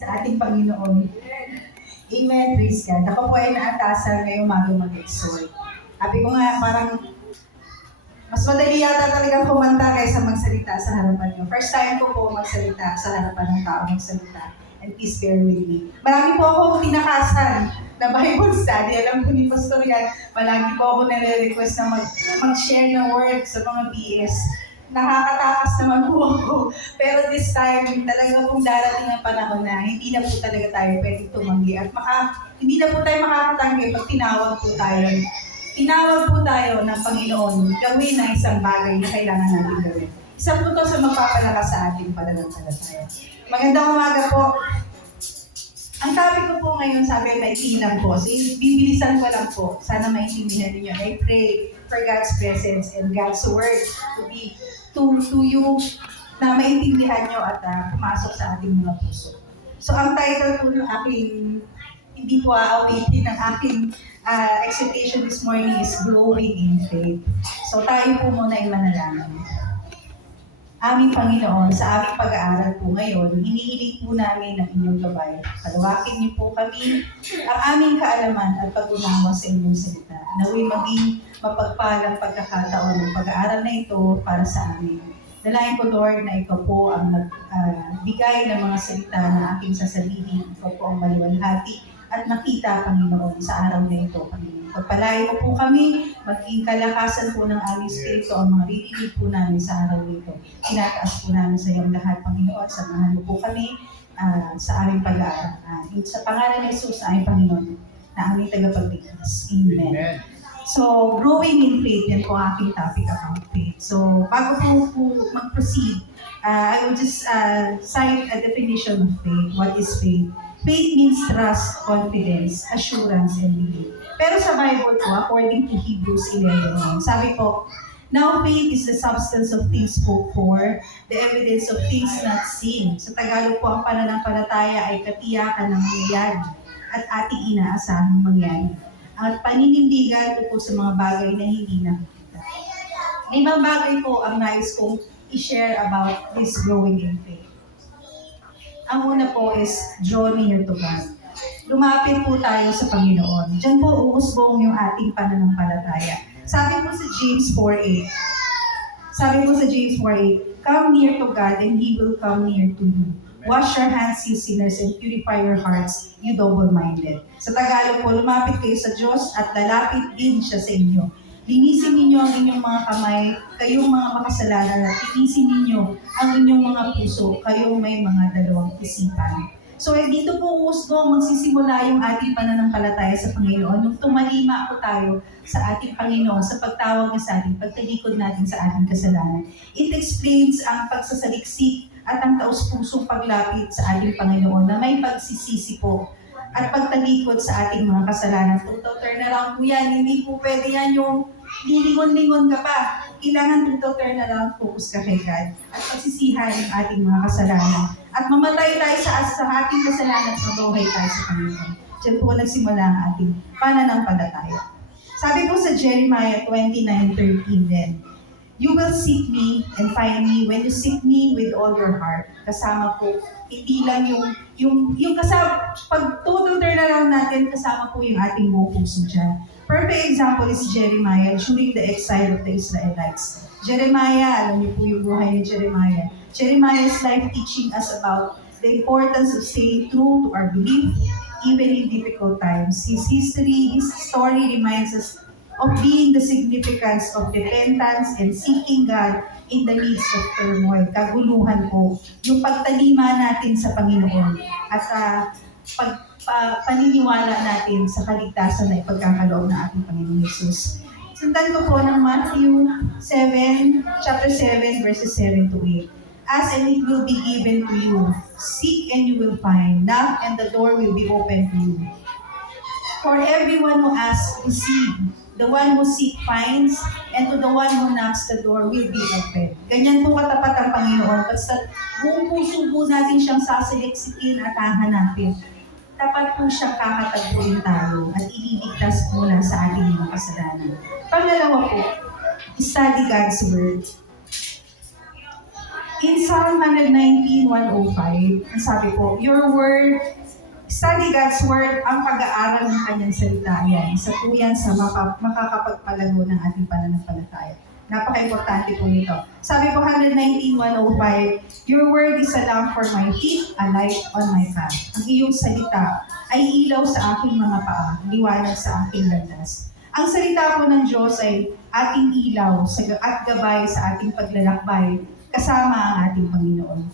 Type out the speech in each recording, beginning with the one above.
sa ating Panginoon. Amen, praise God. Ako po ay naatasan ngayong umaga mag-exhort. Sabi ko nga, parang mas madali yata talagang kumanta kaysa magsalita sa harapan niyo. First time ko po magsalita sa harapan ng tao magsalita. And please bear with me. Marami po akong tinakasan na Bible study. Alam ko ni Pastor yan, palagi po ako nare-request na mag-share ng word sa mga BS. Nakakatakas naman po ako. Pero this time, talaga pong darating ang panahon na hindi na po talaga tayo pwede tumanggi. At hindi na po tayo makakatanggi pag tinawag po tayo. Tinawag po tayo ng Panginoon gawin na isang bagay na kailangan natin gawin. Isa po ito sa magpapalakas sa ating pananampalataya. Magandang umaga po. Ang topic ko po ngayon, sabi na ilang po. So, bibilisan ko lang po. Sana maintindihan niyo. I pray for God's presence and God's word to be to you na maintindihan nyo at pumasok sa ating mga puso. So, ang title po ng aking, hindi po aawitin ng aking exhortation this morning is Growing in Faith. So, tayo po muna ay manalangin. Aming Panginoon, sa aming pag-aaral po ngayon, hinihiling po namin ang inyong gabay. Palawakin niyo po kami ang aming kaalaman at pag-unawa sa inyong salita. Naway maging mapagpalang pagkakataon ng pag-aaral na ito para sa amin. Nalain ko, Lord, na ikaw po ang nagbigay ng mga salita na aking sasabihin. Ikaw po ang maliwalhati at nakita, Panginoon, sa araw na ito, Panginoon. Pagpalain mo po kami, maging kalakasan po ng aming spirito ang mga ririnig po namin sa araw nito. Tinataas po namin sa iyong lahat, Panginoon. Samahan mo po kami sa aming pag-aaral. Sa pangalan ni Jesus, aming Panginoon, na aming tagapagligtas. Amen. So, growing in faith, yan po ang aking topic about faith. So, bago po mag-proceed, I will just cite a definition of faith. What is faith? Faith means trust, confidence, assurance, and belief. Pero sa Bible po, according to Hebrews 11, sabi po, now faith is the substance of things hoped for, the evidence of things not seen. Sa Tagalog po, ang pananampalataya ay katiyakan ng mangyayari at ating inaasahang mangyayari. At paninindigan po sa mga bagay na hindi nakikita. May mga bagay po ang nais kong i-share about this growing in faith. Ang una po is draw near to God. Lumapit po tayo sa Panginoon. Diyan po uusbong yung ating pananampalataya. Sabi po sa James 4:8, come near to God and He will come near to you. Wash your hands, you sinners, and purify your hearts, you double-minded. Sa Tagalog po, lumapit kayo sa Diyos at lalapit din siya sa inyo. Linisin ninyo ang inyong mga kamay, kayong mga makasalanan, at linisin ninyo ang inyong mga puso, kayong may mga dalawang isipan. So, dito po usbong magsisimula yung ating pananampalataya sa Panginoon nung tumalima po tayo sa ating Panginoon sa pagtawag niya sa atin, pagtalikod natin sa ating kasalanan. It explains ang pagsasaliksik at ang taus-pusong paglapit sa ating Panginoon na may pagsisisi po at pagtalikod sa ating mga kasalanan. Total turnaround po yan. Hindi po pwede yan yung lilingon-lingon ka pa. Kailangan total turnaround, focus ka kay God at pagsisihan ang ating mga kasalanan. At mamatay tayo sa ating kasalanan at mabuhay tayo sa Panginoon. Diyan po nagsimula ang ating pananampalataya. Sabi po sa Jeremiah 29:13 din, you will seek me and find me when you seek me with all your heart. Kasama po, hindi lang yung kasama, pag total turnaround natin, kasama po yung ating buong puso dyan. Perfect example is Jeremiah during the exile of the Israelites. Jeremiah, alam niyo po yung buhay ni Jeremiah. Jeremiah's life teaching us about the importance of staying true to our belief, even in difficult times. His story reminds us of being the significance of repentance and seeking God in the midst of turmoil. Kaguluhan po, yung pagtalima natin sa Panginoon at paniniwala natin sa kaligtasan na ipagkakaloob ng ating Panginoon Jesus. Sundan ko po ng Matthew chapter 7, verses 7 to 8. Ask and it will be given to you. Seek and you will find. Knock and the door will be opened to you. For everyone who asks, receive. The one who seeks finds, and to the one who knocks, the door will be open. Ganyan po katapat ang Panginoon. Basta buong puso po natin siyang sasaliksikin at hahanapin. Tapat po siyang kakatagpuin tayo at ililigtas mula sa ating mga kasalanan. Pangalawa po, study God's Word. In Psalm 119:105, ang sabi po, Your word, study God's word, ang pag-aaral ng kanyang salita. Yan, isa po yan sa makakapagpalago ng ating pananampalataya. Napaka-importante po nito. Sabi po 119:105, Your word is a lamp for my feet, a light on my path. Ang iyong salita ay ilaw sa aking mga paa, liwanag sa aking landas. Ang salita po ng Diyos ay ating ilaw at gabay sa ating paglalakbay kasama ang ating Panginoon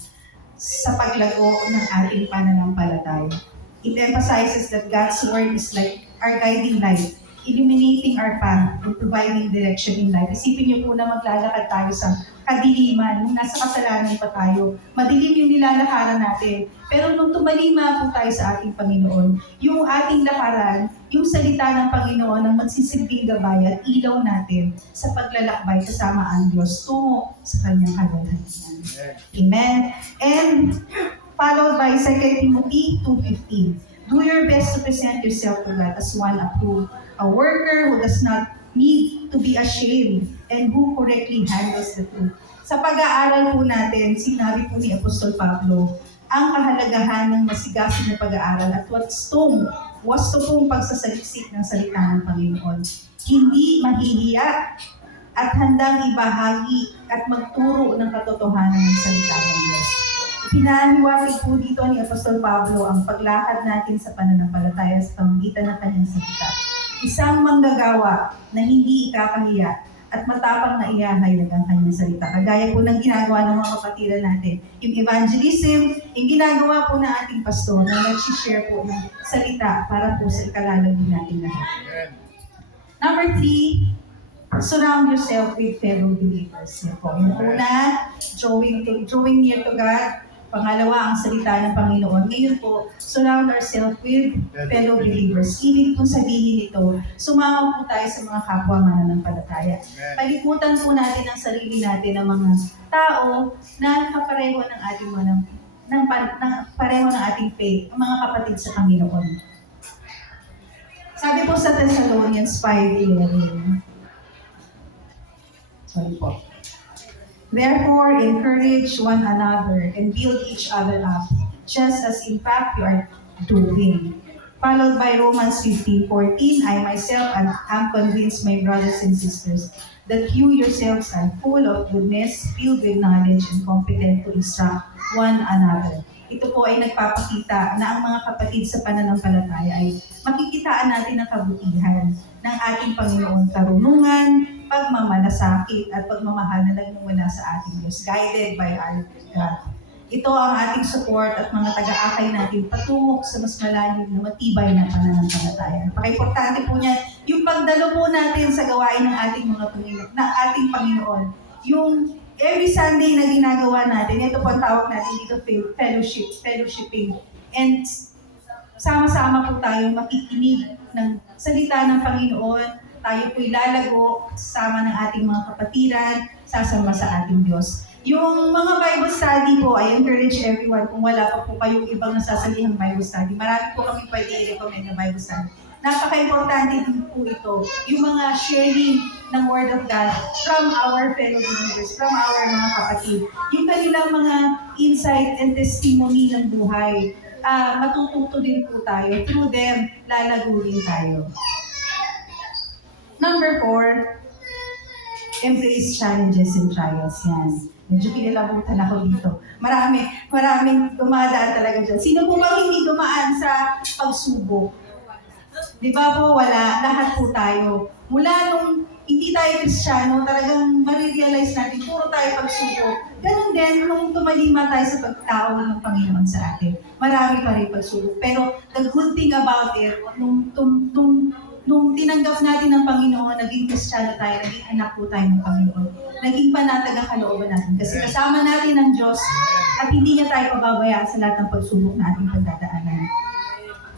sa paglago ng ating pananampalataya. It emphasizes that God's word is like our guiding light, illuminating our path and providing direction in life. Isipin niyo po na maglalakad tayo sa kadiliman, nung nasa kasalanan pa tayo. Madilim yung nilalakaran natin. Pero nung tumalima po tayo sa ating Panginoon, yung ating lakaran, yung salita ng Panginoon ang magsisilbing gabay at ilaw natin sa paglalakbay kasama ang Diyos tungo sa kanyang kalwalhatian. Amen. And followed by 2 Timothy 2:15. Do your best to present yourself to God as one approved, a worker who does not need to be ashamed and who correctly handles the truth. Sa pag-aaral po natin, sinabi po ni Apostol Pablo, ang kahalagahan ng masigasig na pag-aaral at wasto pong pagsasaliksik ng salita ng Panginoon. Hindi mahihiya at handang ibahagi at magturo ng katotohanan ng salita ng Diyos. Pinaniwatig po dito ni Apostol Pablo ang paglakad natin sa pananampalataya sa pamamagitan ng kanyang salita. Isang manggagawa na hindi ikakahiya at matapang na ihahayag ang kanyang salita. Kagaya po ng ginagawa ng mga kapatiran natin. Yung evangelism, yung ginagawa po ng ating pastor na nag-share po ng salita para po sa ikalalagay natin lahat. Number 3, surround yourself with fellow believers. Yan po. Yung una, drawing near to God. Pangalawa, ang salita ng Panginoon. Ngayon po, surround ourselves with fellow believers. Ibig kong sabihin ito, sumama po tayo sa mga kapwa mananampalataya. Paliputan po natin ang sarili natin ng mga tao na kapareho ng ating pareho ng ating faith, ang mga kapatid sa Panginoon. Sabi po sa Thessalonians 5:11. Sorry po. Therefore, encourage one another and build each other up, just as in fact you are doing. Followed by Romans 15:14, I myself am convinced, my brothers and sisters, that you yourselves are full of goodness, filled with knowledge, and competent to instruct one another. Ito po ay nagpapakita na ang mga kapatid sa pananampalataya ay makikitaan natin ang kabutihan ng ating Panginoon, karunungan, pagmamalasakit at pagmamahal na nagmumula sa ating Diyos, guided by our God. Ito ang ating support at mga taga-akay natin patungo sa mas malalim na matibay na pananampalataya. Napaka-importante po niya yung pagdalo po natin sa gawain ng ating Panginoon. Yung every Sunday na ginagawa natin, ito po ang tawag natin dito, fellowshipping. And sama-sama po tayo makikinig ng salita ng Panginoon. Tayo po'y lalago sama ng ating mga kapatiran, sasama sa ating Diyos. Yung mga Bible study po, I encourage everyone, kung wala pa po kayong ibang nasasalihang Bible study, marami po kami pwede i-recommend na Bible study. Napaka-importante din po ito, yung mga sharing ng Word of God from our fellow believers, from our mga kapatid. Yung kanilang mga insight and testimony ng buhay, matututo din po tayo. Through them, lalago din tayo. Number 4, embrace challenges and trials. Yan. Medyo kinilabutan ako dito. Maraming dumadaan talaga dyan. Sino po ba hindi dumaan sa pagsubok? Di ba po, wala. Lahat po tayo. Mula nung hindi tayo Kristiyano, talagang marirealize natin, puro tayo pagsubok. Ganun din, nung tumalima tayo sa pagtao ng Panginoon sa atin. Marami pa rin pagsubok. Pero the good thing about it, nung tinanggap natin ng Panginoon, naging Kristiyano tayo, naging anak po tayo ng Panginoon. Naging panatag ang kalooban natin. Kasi kasama natin ang Diyos at hindi niya tayo pababayaan sa lahat ng pagsubok na ating pagdadaanan.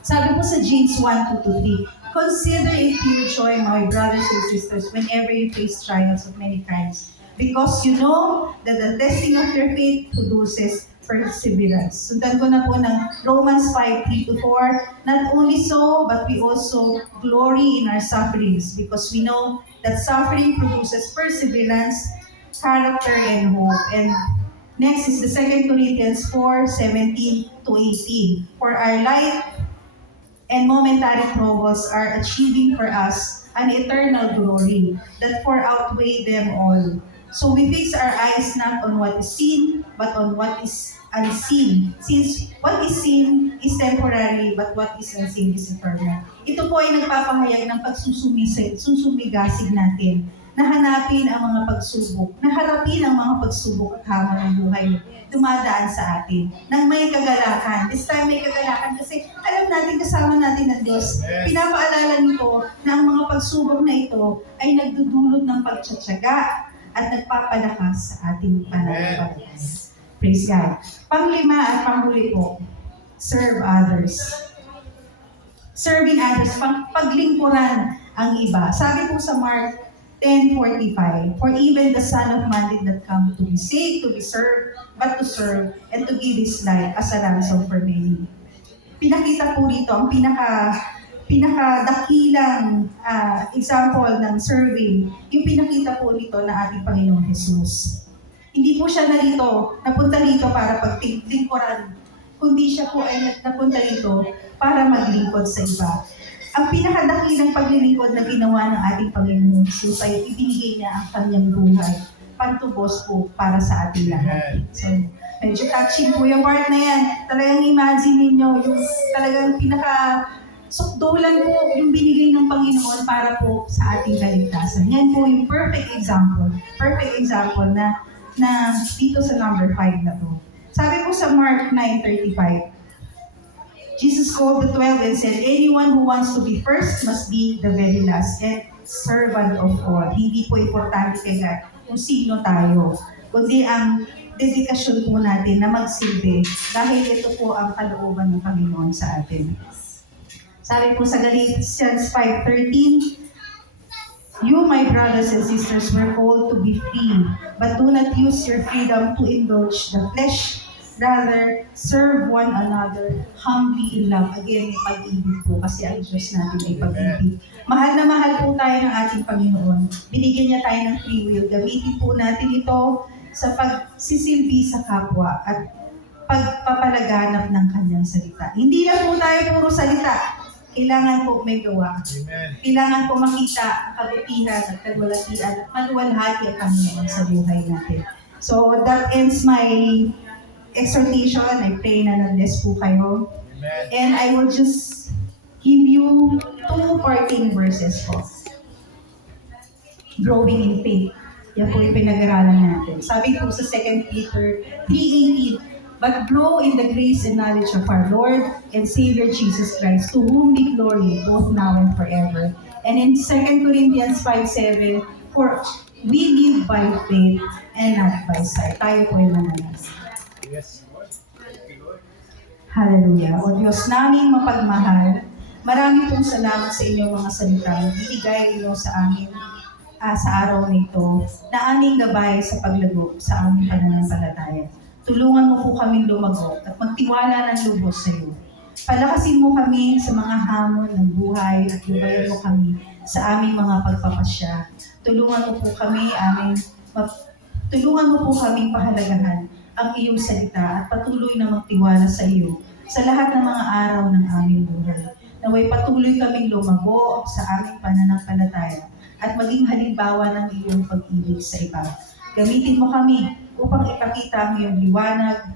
Sabi po sa James 1:2-3, consider it pure joy, my brothers and sisters, whenever you face trials of many kinds, because you know that the testing of your faith produces perseverance. Sundan ko na po ng Romans 5:3-4. Not only so, but we also glory in our sufferings because we know that suffering produces perseverance, character, and hope. And Next is the 2 Corinthians 4:17 to 18. For our light and momentary troubles are achieving for us an eternal glory that far outweigh them all. So we fix our eyes not on what is seen, but on what is unseen. Since what is seen is temporary, but what is unseen is eternal. Ito po ay nagpapahayag ng susumigasig natin na hanapin ang mga pagsubok, na harapin ang mga pagsubok at hamon ng buhay dumadaan sa atin, nang may kagalakan. This time may kagalakan kasi alam natin kasama natin ng Diyos. Pinapaalala nito na ang mga pagsubok na ito ay nagdudulot ng pagtsatsaga at nagpapalakas sa ating pananampalataya. Praise God. Panglima at panghuli po, serve others. Serving others, paglingkuran ang iba. Sabi po sa Mark 10:45, for even the Son of Man did not come to be saved, to be served, but to serve and to give His life as a ransom for many. Pinakita po rito ang pinakadakilang example ng serving, yung pinakita po nito na ating Panginoong Jesus. Hindi po siya napunta rito para paglingkuran, kundi siya po ay napunta rito para maglingkod sa iba. Ang pinakadakilang paglilingkod na ginawa ng ating Panginoong Jesus ay ibinigay niya ang kanyang buhay, pantubos po para sa ating lahat. So, medyo touching po yung part na yan. Talagang imagine ninyo yung talagang sukdulan po yung binigay ng Panginoon para po sa ating kaligtasan. Yan po yung perfect example na dito sa number 5 na to. Sabi po sa Mark 9:35, Jesus called the 12 and said, anyone who wants to be first must be the very last and servant of all. Hindi po importante kaya kung sino tayo, kundi ang dedikasyon po natin na magsilbi dahil ito po ang kalooban ng Panginoon sa atin. Sabi po sa Galatians 5:13, you, my brothers and sisters, were called to be free, but do not use your freedom to indulge the flesh. Rather, serve one another humbly in love. Again, may pag-ibig po kasi ang Diyos natin ay pag-ibig. Mahal na mahal po tayo ng ating Panginoon. Binigyan niya tayo ng free will. Gamitin po natin ito sa pagsisilbi sa kapwa at pagpapalaganap ng kanyang salita. Hindi lang po tayo puro salita. Kailangan po may gawa. Amen. Kailangan po makita ang kabutihan at kalwalhatian at maluwalhati ang Panginoon sa buhay natin. So that ends my exhortation. I pray na nag-bless po kayo. Amen. And I will just give you 2 parting verses po. Growing in faith. Yan po yung pinag-aralan natin. Sabi po sa 2 Peter 3:18, but grow in the grace and knowledge of our Lord and Savior Jesus Christ, to whom be glory both now and forever. And in 2 Corinthians 5:7, for we live by faith and not by sight. Tayo po yung manalas. Yes. Hallelujah. O Diyos naming mapagmahal, marami pong salamat sa inyong mga salita. Ibigay niyo sa amin sa araw nito na aming gabay sa paglago sa aming pananampalataya. Tulungan mo po kaming lumago at magtiwala ng lubos sa iyo. Palakasin mo kami sa mga hamon ng buhay at lubayan mo kami sa aming mga pagpapasya. Tulungan mo po kami pahalagahan ang iyong salita at patuloy na magtiwala sa iyo sa lahat ng mga araw ng aming buhay. Naway patuloy kaming lumago sa aming pananampalataya at maging halimbawa ng iyong pag-ibig sa iba. Gamitin mo kami upang ipakita ang iyong liwanag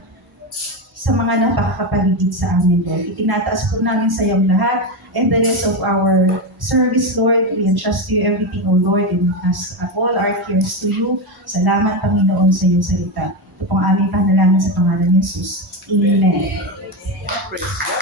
sa mga napakapaligid sa amin, Lord. Itinataas po namin sa iyong lahat and the rest of our service, Lord. We entrust to you everything, O Lord, and cast all our cares to you. Salamat, Panginoon, sa iyong salita. Ito pong aming panalangin sa pangalan ni Jesus. Amen. Praise God.